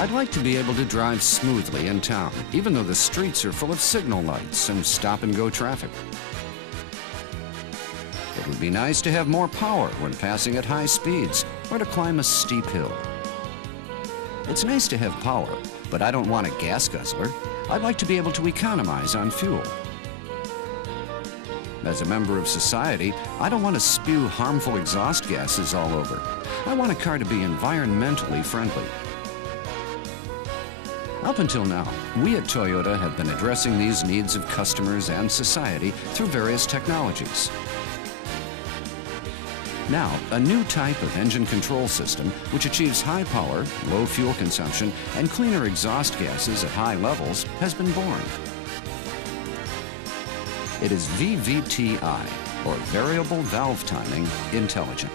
I'd like to be able to drive smoothly in town, even though the streets are full of signal lights and stop-and-go traffic. It would be nice to have more power when passing at high speeds or to climb a steep hill. It's nice to have power, but I don't want a gas guzzler. I'd like to be able to economize on fuel. As a member of society, I don't want to spew harmful exhaust gases all over. I want a car to be environmentally friendly. Up until now, we at Toyota have been addressing these needs of customers and society through various technologies. Now, a new type of engine control system which achieves high power, low fuel consumption, and cleaner exhaust gases at high levels has been born. It is VVTi, or Variable Valve Timing Intelligent.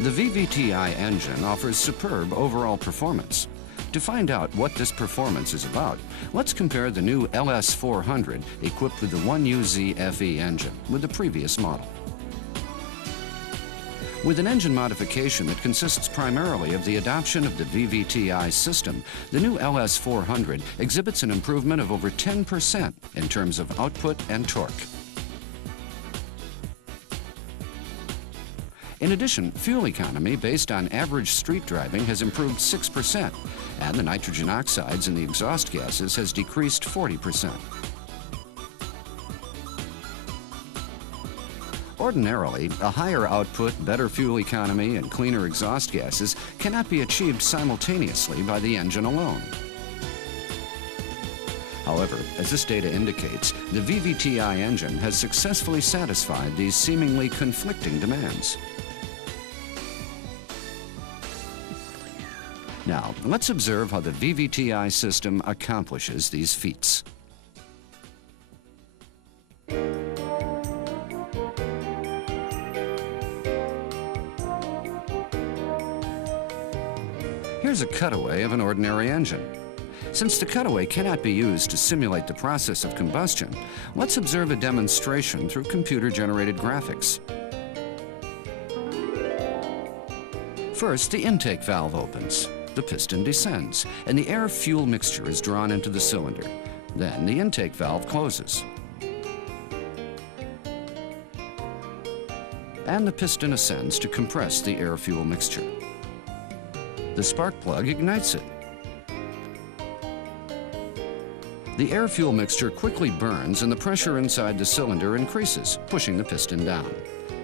The VVTi engine offers superb overall performance. To find out what this performance is about, let's compare the new LS400 equipped with the 1UZ FE engine with the previous model. With an engine modification that consists primarily of the adoption of the VVTi system, the new LS400 exhibits an improvement of over 10% in terms of output and torque. In addition, fuel economy based on average street driving has improved 6%, and the nitrogen oxides in the exhaust gases has decreased 40%. Ordinarily, a higher output, better fuel economy, and cleaner exhaust gases cannot be achieved simultaneously by the engine alone. However, as this data indicates, the VVTi engine has successfully satisfied these seemingly conflicting demands. Now, let's observe how the VVTi system accomplishes these feats. Here's a cutaway of an ordinary engine. Since the cutaway cannot be used to simulate the process of combustion, let's observe a demonstration through computer-generated graphics. First, the intake valve opens. The piston descends, and the air-fuel mixture is drawn into the cylinder. Then the intake valve closes. And the piston ascends to compress the air-fuel mixture. The spark plug ignites it. The air-fuel mixture quickly burns and the pressure inside the cylinder increases, pushing the piston down.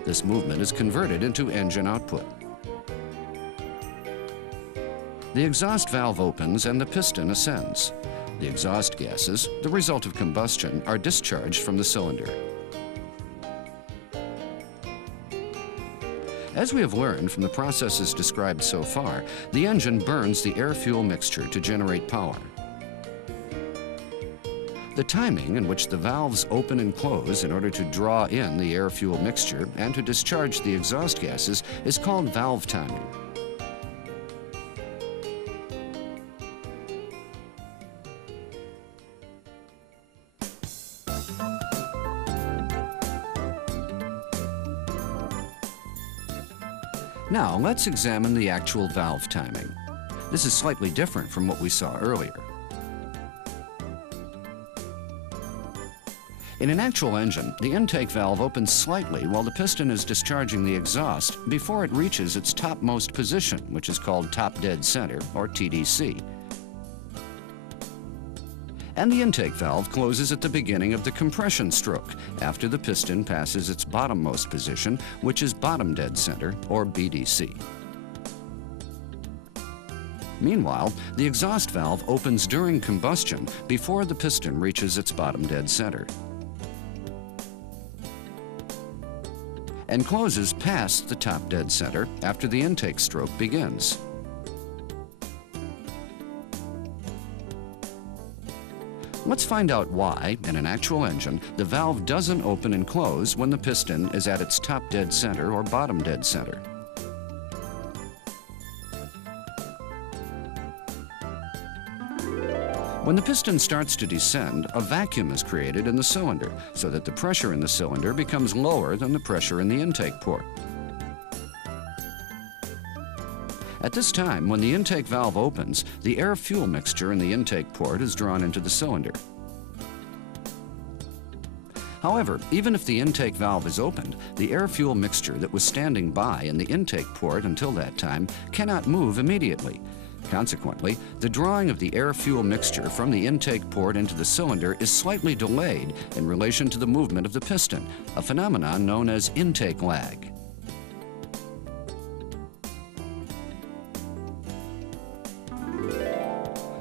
This movement is converted into engine output. The exhaust valve opens and the piston ascends. The exhaust gases, the result of combustion, are discharged from the cylinder. As we have learned from the processes described so far, the engine burns the air-fuel mixture to generate power. The timing in which the valves open and close in order to draw in the air-fuel mixture and to discharge the exhaust gases is called valve timing. Now, let's examine the actual valve timing. This is slightly different from what we saw earlier. In an actual engine, the intake valve opens slightly while the piston is discharging the exhaust before it reaches its topmost position, which is called top dead center, or TDC. And the intake valve closes at the beginning of the compression stroke, after the piston passes its bottommost position, which is bottom dead center, or BDC. Meanwhile, the exhaust valve opens during combustion before the piston reaches its bottom dead center, and closes past the top dead center after the intake stroke begins. Let's find out why, in an actual engine, the valve doesn't open and close when the piston is at its top dead center or bottom dead center. When the piston starts to descend, a vacuum is created in the cylinder so that the pressure in the cylinder becomes lower than the pressure in the intake port. At this time, when the intake valve opens, the air-fuel mixture in the intake port is drawn into the cylinder. However, even if the intake valve is opened, the air-fuel mixture that was standing by in the intake port until that time cannot move immediately. Consequently, the drawing of the air-fuel mixture from the intake port into the cylinder is slightly delayed in relation to the movement of the piston, a phenomenon known as intake lag.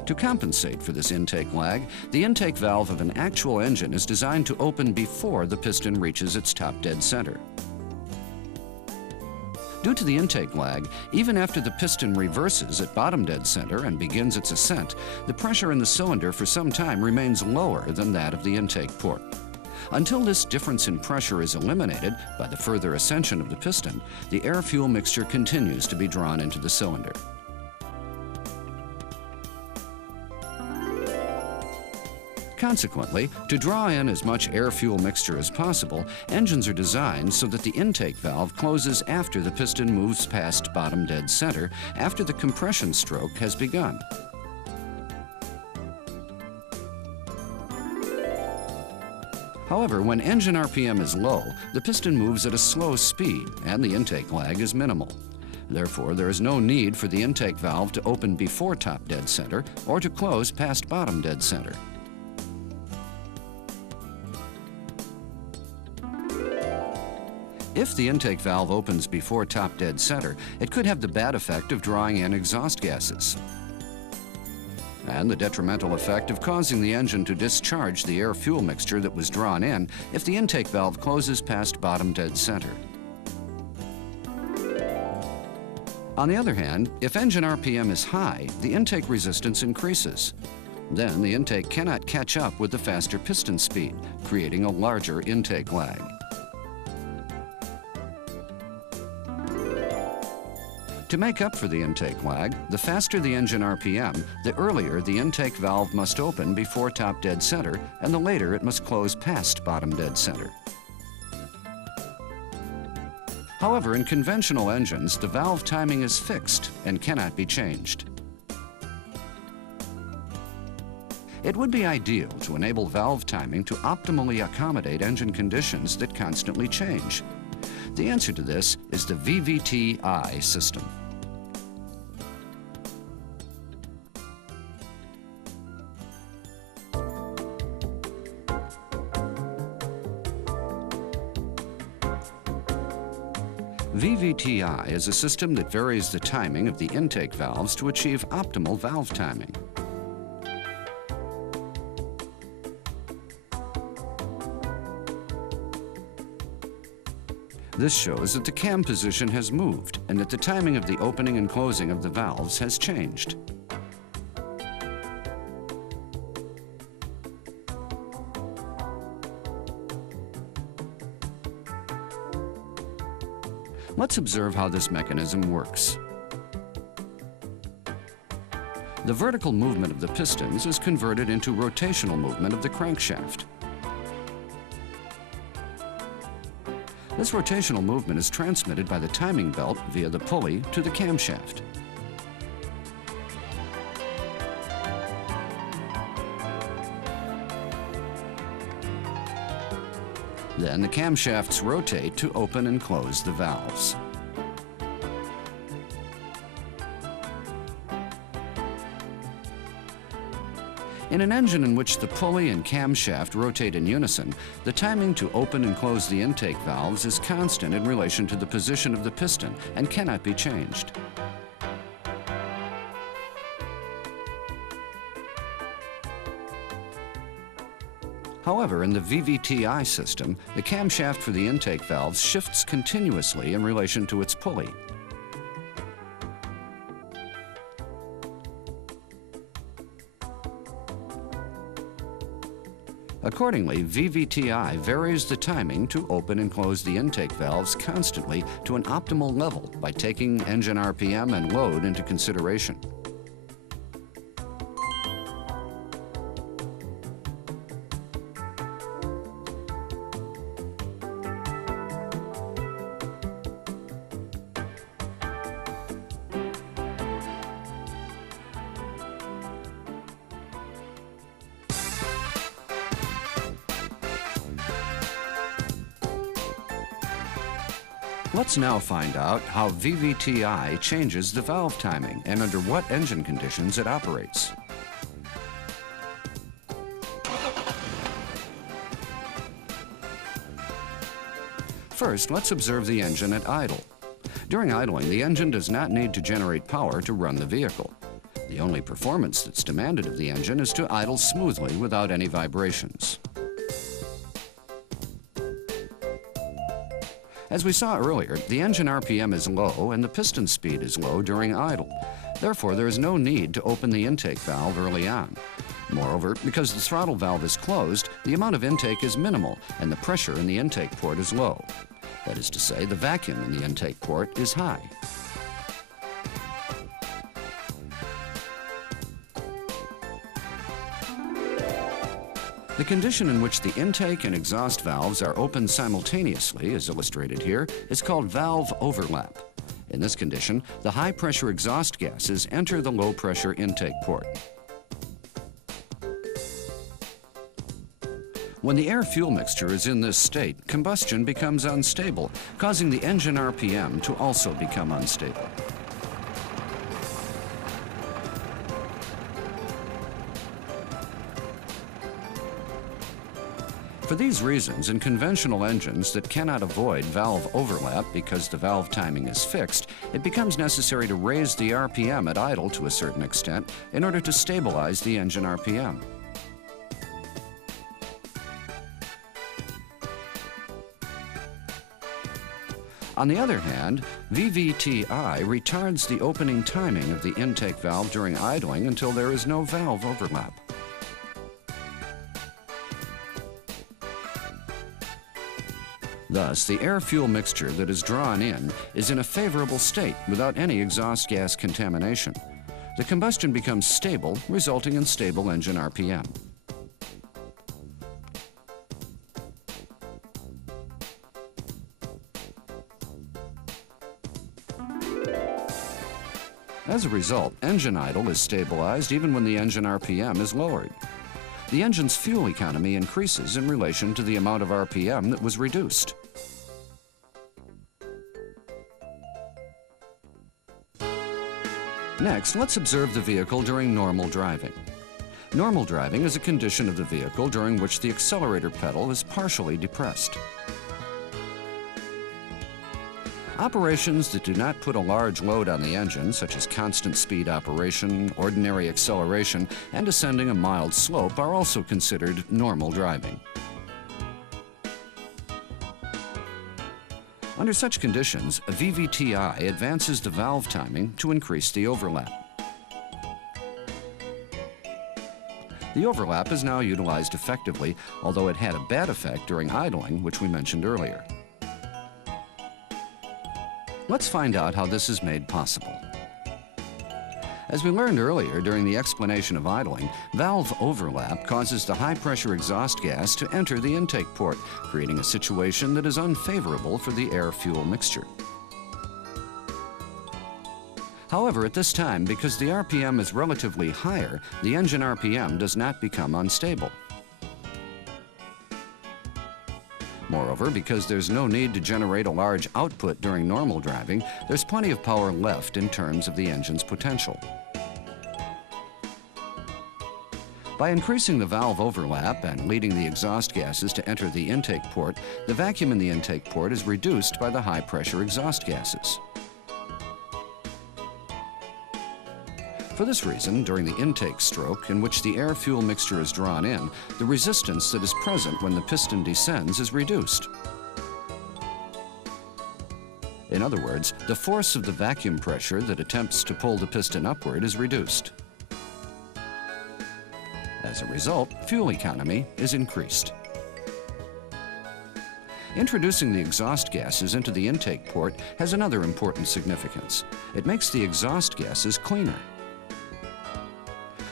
To compensate for this intake lag, the intake valve of an actual engine is designed to open before the piston reaches its top dead center. Due to the intake lag, even after the piston reverses at bottom dead center and begins its ascent, the pressure in the cylinder for some time remains lower than that of the intake port. Until this difference in pressure is eliminated by the further ascension of the piston, the air-fuel mixture continues to be drawn into the cylinder. Consequently, to draw in as much air-fuel mixture as possible, engines are designed so that the intake valve closes after the piston moves past bottom dead center, after the compression stroke has begun. However, when engine RPM is low, the piston moves at a slow speed and the intake lag is minimal. Therefore, there is no need for the intake valve to open before top dead center or to close past bottom dead center. If the intake valve opens before top dead center, it could have the bad effect of drawing in exhaust gases and the detrimental effect of causing the engine to discharge the air-fuel mixture that was drawn in if the intake valve closes past bottom dead center. On the other hand, if engine RPM is high, the intake resistance increases. Then the intake cannot catch up with the faster piston speed, creating a larger intake lag. To make up for the intake lag, the faster the engine RPM, the earlier the intake valve must open before top dead center, and the later it must close past bottom dead center. However, in conventional engines, the valve timing is fixed and cannot be changed. It would be ideal to enable valve timing to optimally accommodate engine conditions that constantly change. The answer to this is the VVT-I system. VVT-I is a system that varies the timing of the intake valves to achieve optimal valve timing. This shows that the cam position has moved and that the timing of the opening and closing of the valves has changed. Let's observe how this mechanism works. The vertical movement of the pistons is converted into rotational movement of the crankshaft. This rotational movement is transmitted by the timing belt via the pulley to the camshaft. Then the camshafts rotate to open and close the valves. In an engine in which the pulley and camshaft rotate in unison, the timing to open and close the intake valves is constant in relation to the position of the piston and cannot be changed. However, in the VVT-I system, the camshaft for the intake valves shifts continuously in relation to its pulley. Accordingly, VVT-I varies the timing to open and close the intake valves constantly to an optimal level by taking engine RPM and load into consideration. Let's now find out how VVTi changes the valve timing and under what engine conditions it operates. First, let's observe the engine at idle. During idling, the engine does not need to generate power to run the vehicle. The only performance that's demanded of the engine is to idle smoothly without any vibrations. As we saw earlier, the engine RPM is low and the piston speed is low during idle. Therefore, there is no need to open the intake valve early on. Moreover, because the throttle valve is closed, the amount of intake is minimal and the pressure in the intake port is low. That is to say, the vacuum in the intake port is high. The condition in which the intake and exhaust valves are open simultaneously, as illustrated here, is called valve overlap. In this condition, the high-pressure exhaust gases enter the low-pressure intake port. When the air-fuel mixture is in this state, combustion becomes unstable, causing the engine RPM to also become unstable. For these reasons, in conventional engines that cannot avoid valve overlap because the valve timing is fixed, it becomes necessary to raise the RPM at idle to a certain extent in order to stabilize the engine RPM. On the other hand, VVTi retards the opening timing of the intake valve during idling until there is no valve overlap. Thus, the air-fuel mixture that is drawn in is in a favorable state without any exhaust gas contamination. The combustion becomes stable, resulting in stable engine RPM. As a result, engine idle is stabilized even when the engine RPM is lowered. The engine's fuel economy increases in relation to the amount of RPM that was reduced. Next, let's observe the vehicle during normal driving. Normal driving is a condition of the vehicle during which the accelerator pedal is partially depressed. Operations that do not put a large load on the engine, such as constant speed operation, ordinary acceleration, and ascending a mild slope, are also considered normal driving. Under such conditions, a VVTi advances the valve timing to increase the overlap. The overlap is now utilized effectively, although it had a bad effect during idling, which we mentioned earlier. Let's find out how this is made possible. As we learned earlier during the explanation of idling, valve overlap causes the high-pressure exhaust gas to enter the intake port, creating a situation that is unfavorable for the air-fuel mixture. However, at this time, because the RPM is relatively higher, the engine RPM does not become unstable. Moreover, because there's no need to generate a large output during normal driving, there's plenty of power left in terms of the engine's potential. By increasing the valve overlap and leading the exhaust gases to enter the intake port, the vacuum in the intake port is reduced by the high-pressure exhaust gases. For this reason, during the intake stroke, in which the air-fuel mixture is drawn in, the resistance that is present when the piston descends is reduced. In other words, the force of the vacuum pressure that attempts to pull the piston upward is reduced. As a result, fuel economy is increased. Introducing the exhaust gases into the intake port has another important significance. It makes the exhaust gases cleaner.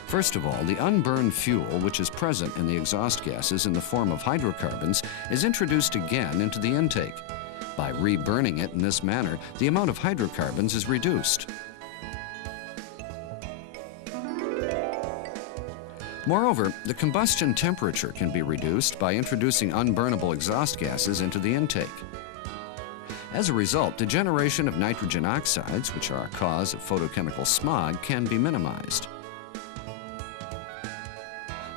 First of all, the unburned fuel, which is present in the exhaust gases in the form of hydrocarbons, is introduced again into the intake. By reburning it in this manner, the amount of hydrocarbons is reduced. Moreover, the combustion temperature can be reduced by introducing unburnable exhaust gases into the intake. As a result, the generation of nitrogen oxides, which are a cause of photochemical smog, can be minimized.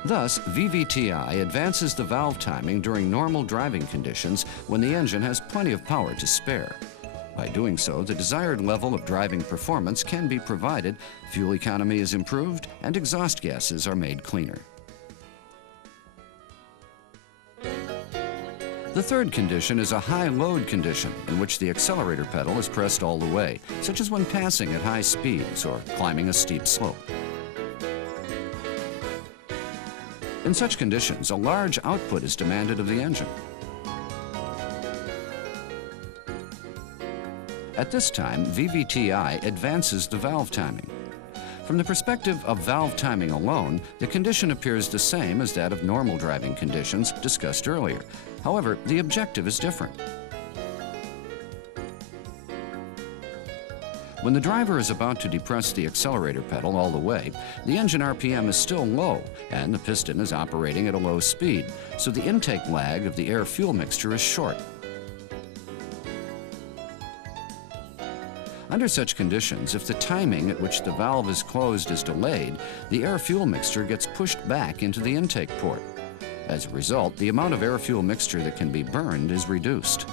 Thus, VVTi advances the valve timing during normal driving conditions when the engine has plenty of power to spare. By doing so, the desired level of driving performance can be provided, fuel economy is improved, and exhaust gases are made cleaner. The third condition is a high load condition in which the accelerator pedal is pressed all the way, such as when passing at high speeds or climbing a steep slope. In such conditions, a large output is demanded of the engine. At this time, VVTi advances the valve timing. From the perspective of valve timing alone, the condition appears the same as that of normal driving conditions discussed earlier. However, the objective is different. When the driver is about to depress the accelerator pedal all the way, the engine RPM is still low and the piston is operating at a low speed, so the intake lag of the air-fuel mixture is short. Under such conditions, if the timing at which the valve is closed is delayed, the air-fuel mixture gets pushed back into the intake port. As a result, the amount of air-fuel mixture that can be burned is reduced.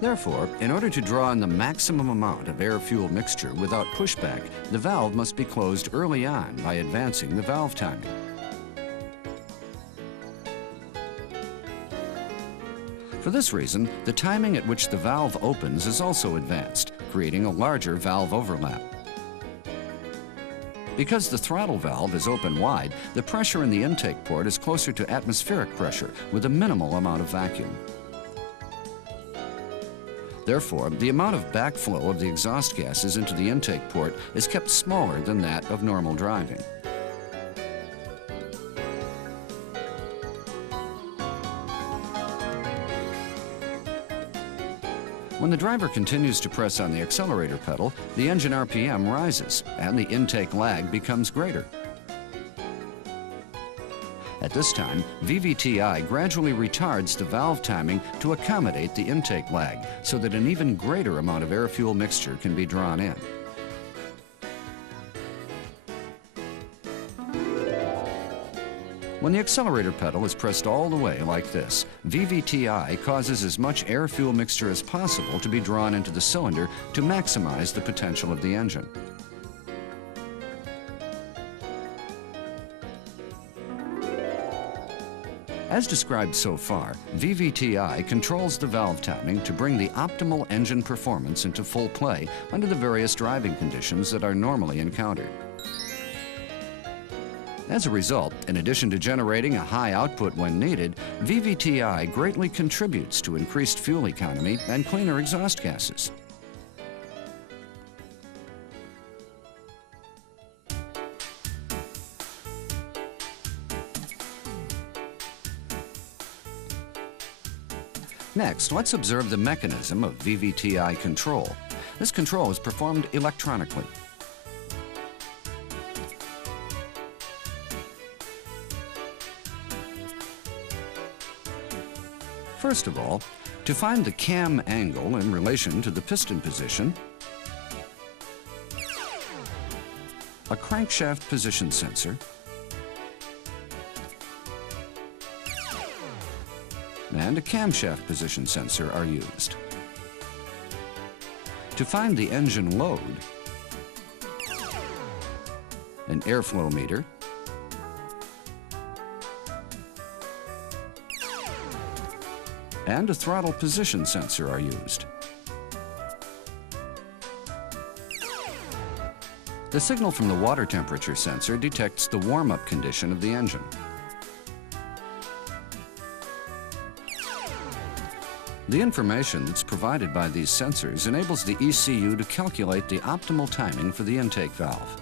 Therefore, in order to draw in the maximum amount of air-fuel mixture without pushback, the valve must be closed early on by advancing the valve timing. For this reason, the timing at which the valve opens is also advanced, creating a larger valve overlap. Because the throttle valve is open wide, the pressure in the intake port is closer to atmospheric pressure with a minimal amount of vacuum. Therefore, the amount of backflow of the exhaust gases into the intake port is kept smaller than that of normal driving. When the driver continues to press on the accelerator pedal, the engine RPM rises and the intake lag becomes greater. At this time, VVTi gradually retards the valve timing to accommodate the intake lag so that an even greater amount of air-fuel mixture can be drawn in. When the accelerator pedal is pressed all the way like this, VVTi causes as much air-fuel mixture as possible to be drawn into the cylinder to maximize the potential of the engine. As described so far, VVTi controls the valve timing to bring the optimal engine performance into full play under the various driving conditions that are normally encountered. As a result, in addition to generating a high output when needed, VVTi greatly contributes to increased fuel economy and cleaner exhaust gases. Next, let's observe the mechanism of VVTi control. This control is performed electronically. First of all, to find the cam angle in relation to the piston position, a crankshaft position sensor, and a camshaft position sensor are used. To find the engine load, an airflow meter, and a throttle position sensor are used. The signal from the water temperature sensor detects the warm-up condition of the engine. The information that's provided by these sensors enables the ECU to calculate the optimal timing for the intake valve.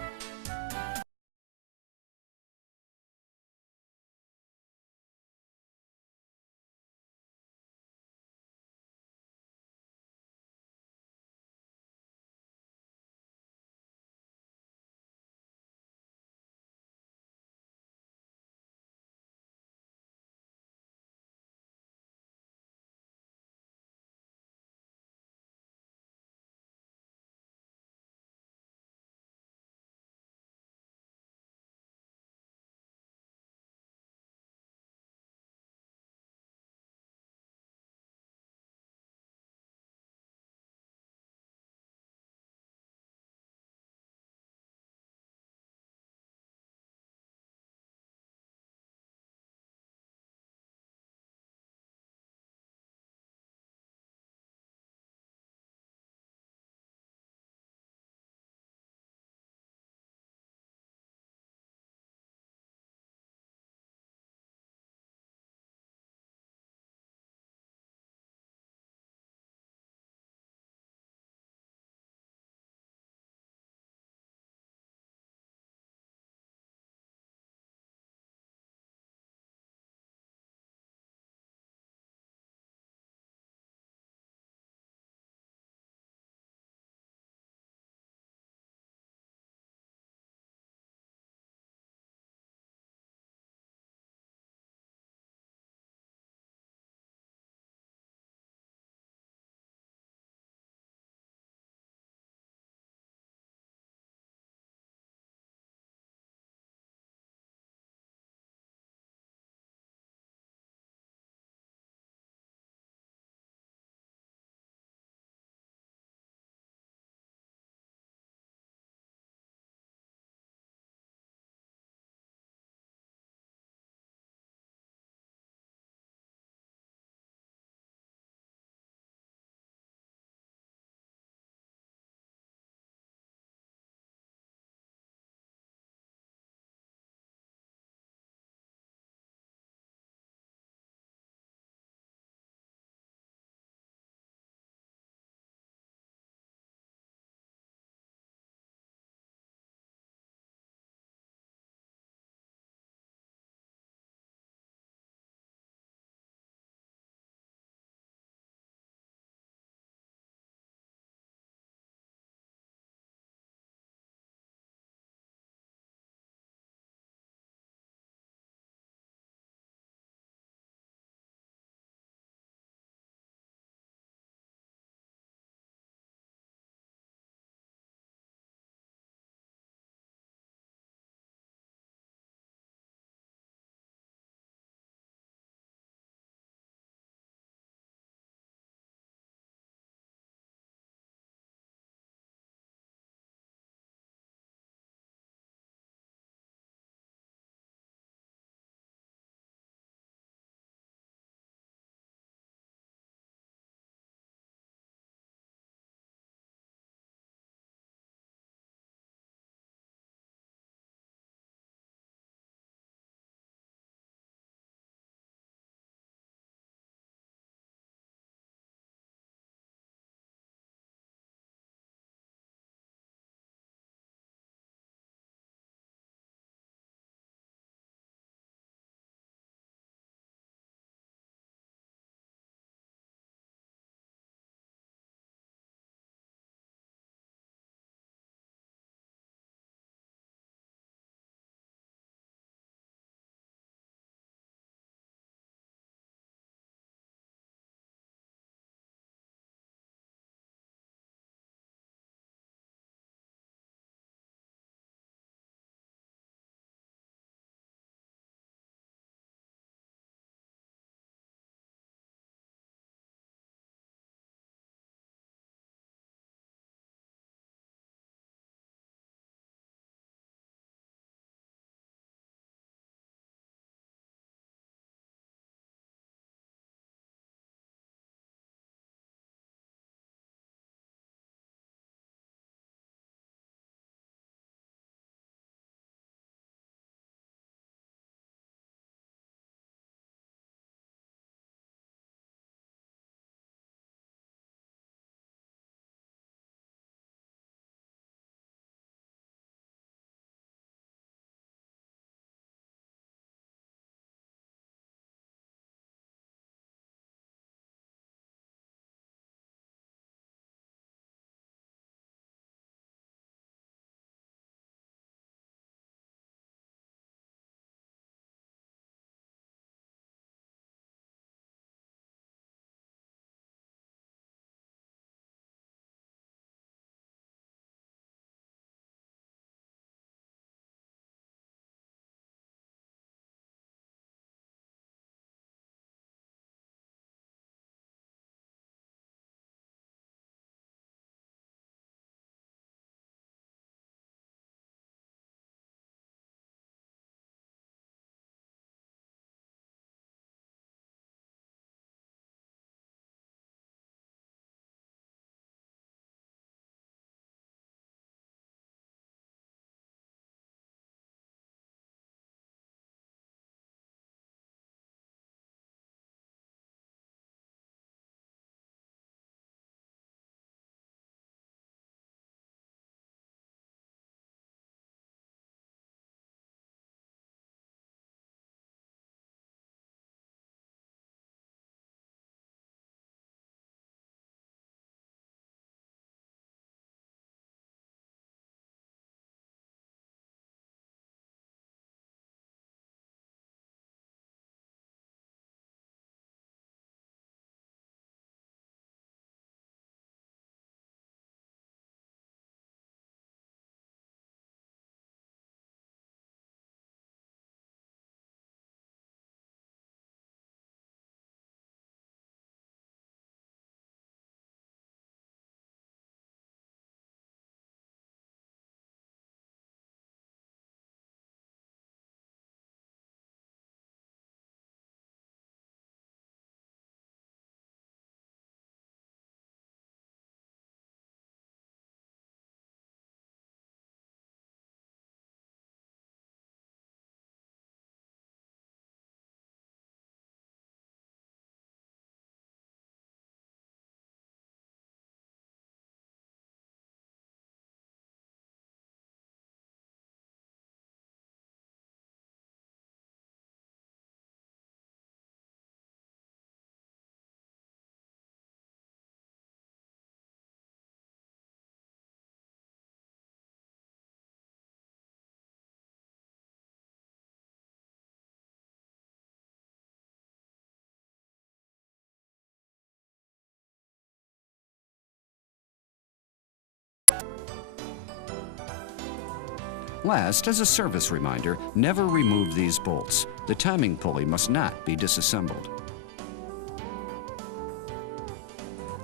Last, as a service reminder, never remove these bolts. The timing pulley must not be disassembled.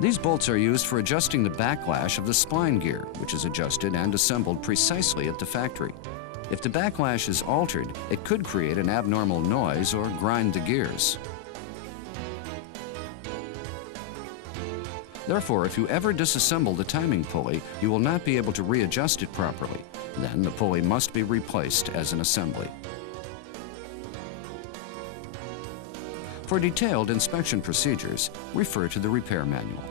These bolts are used for adjusting the backlash of the spline gear, which is adjusted and assembled precisely at the factory. If the backlash is altered, it could create an abnormal noise or grind the gears. Therefore, if you ever disassemble the timing pulley, you will not be able to readjust it properly. Then the pulley must be replaced as an assembly. For detailed inspection procedures, refer to the repair manual.